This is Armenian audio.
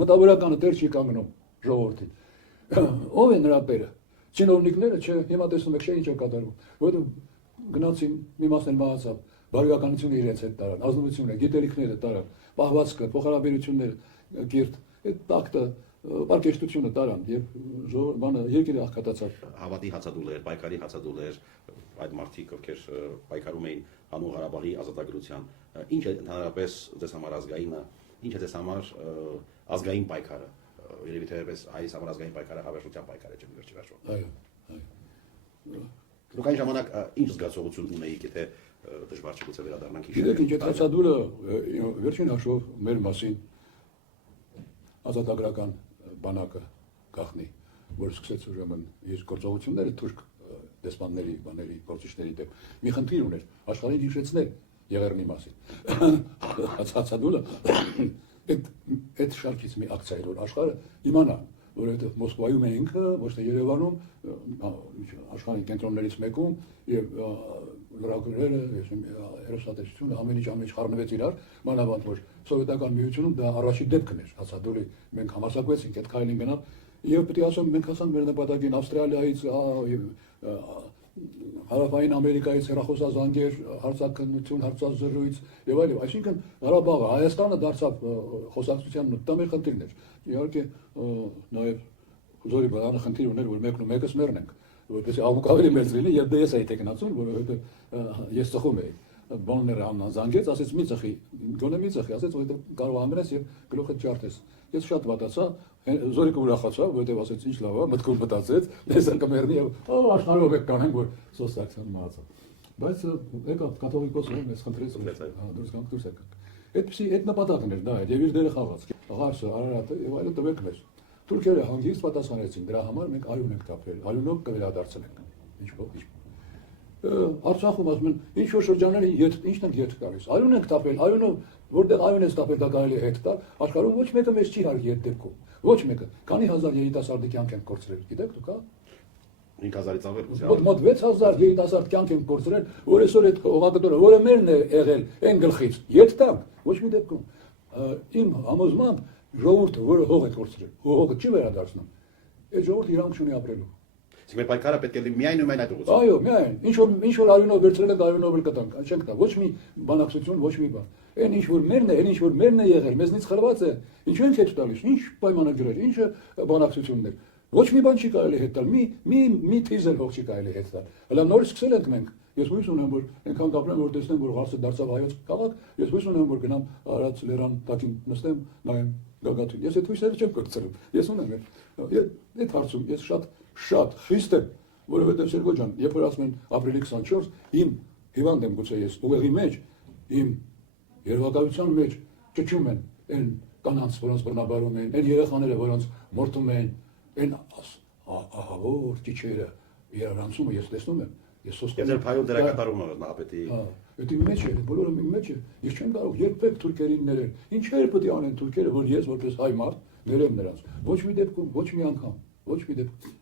մտավորականը դեր չի կանգնում ժողովրդին։ Ով է նրա բերը։ Չինովնիկները, չէ, հիմա տեսնում եք, չէ ինչ է կատարվում, որովհետև գնացին մի մասն էլ մահացավ, բարոյականությունը իրենց հետ տարան, ազնվությունը, գիտելիքները տարան, պահվածքը, փոխհարաբերությունները, կիրթ, այդ տակտը, պարկեշտությունը տարան եւ բանը երկիրը աղքատացավ։ Հավատի հացադուլեր, պայքարի հացադուլեր, այդ մարդիկ, ովքեր պայքարում էին Հանուն Ղարաբաղի ազատագրության, ինչ է ընդհանրապես ձեզ համար ազգայինը, ինչ է ձեզ համար ազգային պայքարը, երևի թե այս համար ազգային պայքարը հավերժության պայքար է, չէ՞ վերջի վերջո։ Այո։ Դուք այն ժամանակ ինչ զգացողություն ունեիք, եթե դժվար չէ գուցե վերադառնանք հիշել։ Գիտեք ինչ է հացադուլը վերջին հաշվով մեր մասին ազատագրական բանակը գախնի, որ սկսեց ուրեմն իր գործողությունները թուրք դեսպանների, բաների, գործիչների դեմ։ Մի խնդիր ուներ աշխարհին հիշեցնել Եղեռնի մասին։ Հացադուլը այդ շարքից մի ակցիա էր, որ աշխարհը իմանա, որովհետև Մոսկվայում էինք, ոչ թե Երևանում, աշխարհի կենտրոններից մեկում եւ լրագրողները, հերոսատեսությունը ամեն ինչ խառնվեց իրար, մանավանդ որ սովետական միությունում դա առաջի դեպքն էր, հացադուլի մենք համարձակվեցինք այդ քայլին գնալ եւ պետք է ասեմ մենք հասանք մեր նպատակին Ավստրալիայից Հարավային Ամերիկայից հեռախոսազանգեր, հարցաքննություն, հարցազրույց եւ այլն, այսինքն Ղարաբաղը, Հայաստանը դարձավ խոսակցության դա մեր խնդիրն էր։ Իհարկե նաեւ Զորի բանը խնդիր ուներ, որ մեկն ու մեկս մեռնենք, որպեսզի աղմուկ ավելի մեծ լինի, եւ դե ես էի տեխնացուն, որովհետեւ ես ծխում էի։ Բանները անզանգեց, ասեց մի ծխի, գոնե մի ծխի, ասեց որովհետեւ կարող ամենես եւ գլուխը ջարդես։ Ես շատ վատացա, Զորիկը ուրախացավ, որովհետեւ ասեց ինչ լավ է, մտքում մտածեց, ես կմեռնի եւ աշխարհով եք կանենք, որ սոսակցան մահացավ։ Բայց եկա կաթողիկոսը մեզ խնդրեց, դուրս գանք, դուրս եկանք։ Այդպեսի այդ նպատակն էր դա, եւ իր դերը խաղաց։ Ղարսը, Արարատը եւ այլն տվեք մեզ։ Թուրքերը հանգիստ պատասխանեցին, դրա համար մենք արյուն ենք տապել, արյունով կվերադարձնենք։ Ինչ ոչ։ Արցախում ասում են, ինչ որ շրջանների ինչն ենք ետ տալիս։ Արյուն ենք տապել, արյունով, որտեղ արյուն ես տապել, դա կարելի է հետ տալ, աշխարհում ոչ մեկը մեզ չի հարգի այդ դեպքում։ Ոչ մեկը։ Քանի հազար երիտասարդի կյանք են կորցրել, գիտեք դուք, հա։ 5000-ից ավել։ Մոտ 6000 երիտասարդ կյանք են կորցրել, որ այսօր այդ օղակտորը, որը մերն է եղել այն գլխից, ետ տանք, ոչ մի դեպքում։ Իմ համոզմամբ ժողովուրդը, որը հող է կորցրել, հողը չի վերադարձնում, այդ ժողովուրդը իրանք չունի ապրելու։ Իսկ մեր պայքարը պետք է լինի միայն ու միայն այդ ուղղությամբ։ Այո, միայն։ Ինչ որ արյունով վերցրել ենք, արյունով էլ կտանք, չենք տա, ոչ մի բանակցություն, ոչ մի բան։ Այն ինչ որ մերն է, այն ինչ որ մերն է եղել, մեզնից խրված է, ինչ ենք հետ տալիս, ինչ պայմանագրեր, ինչ բանակցություններ։ Ոչ մի բան չի կարելի հետ տալ, մի թիզեր հող չի կարելի հետ տալ։ Հələ նորից սկսել ենք մենք։ Ես հույս ունեմ, որ այնքան կապրեմ, որ տեսնեմ, որ Ղարսը դարձավ հայոց քաղաք, ես հույս ունեմ, որ գնամ Արարած լեռան տակին նստեմ, նայեմ գագաթին։ Ես այդ հույսերը չեմ կորցրել։ Ես ունեմ այդ հարցում, ես շատ խիստ եմ, որովհետև Սերգո ջան, երբ որ ասում են ապրիլի 24, իմ հիվանդ եմ գուցե ես, ուղեղի մեջ, իմ երևակայության մեջ ճճում են այն կանանց, որոնց բռնաբարում են, այն երեխաները, որոնց մորթում են, այն ահավոր ճիչերը, իրարանցումը ես տեսնում եմ, ես սոսկում եմ։ Եվ փայոց դերակատարումը նահապետի։ Այդ իմ մեջ է, բոլորը իմ մեջ է, ես չեմ կարող երբեք թուրքերին ներել։ Ինչեր պետք է անեն թուրքերը, որ ես որպես հայ մարդ ներեմ նրանց։ Ոչ մի դեպքում, ոչ մի անգամ, ոչ մի դեպքում։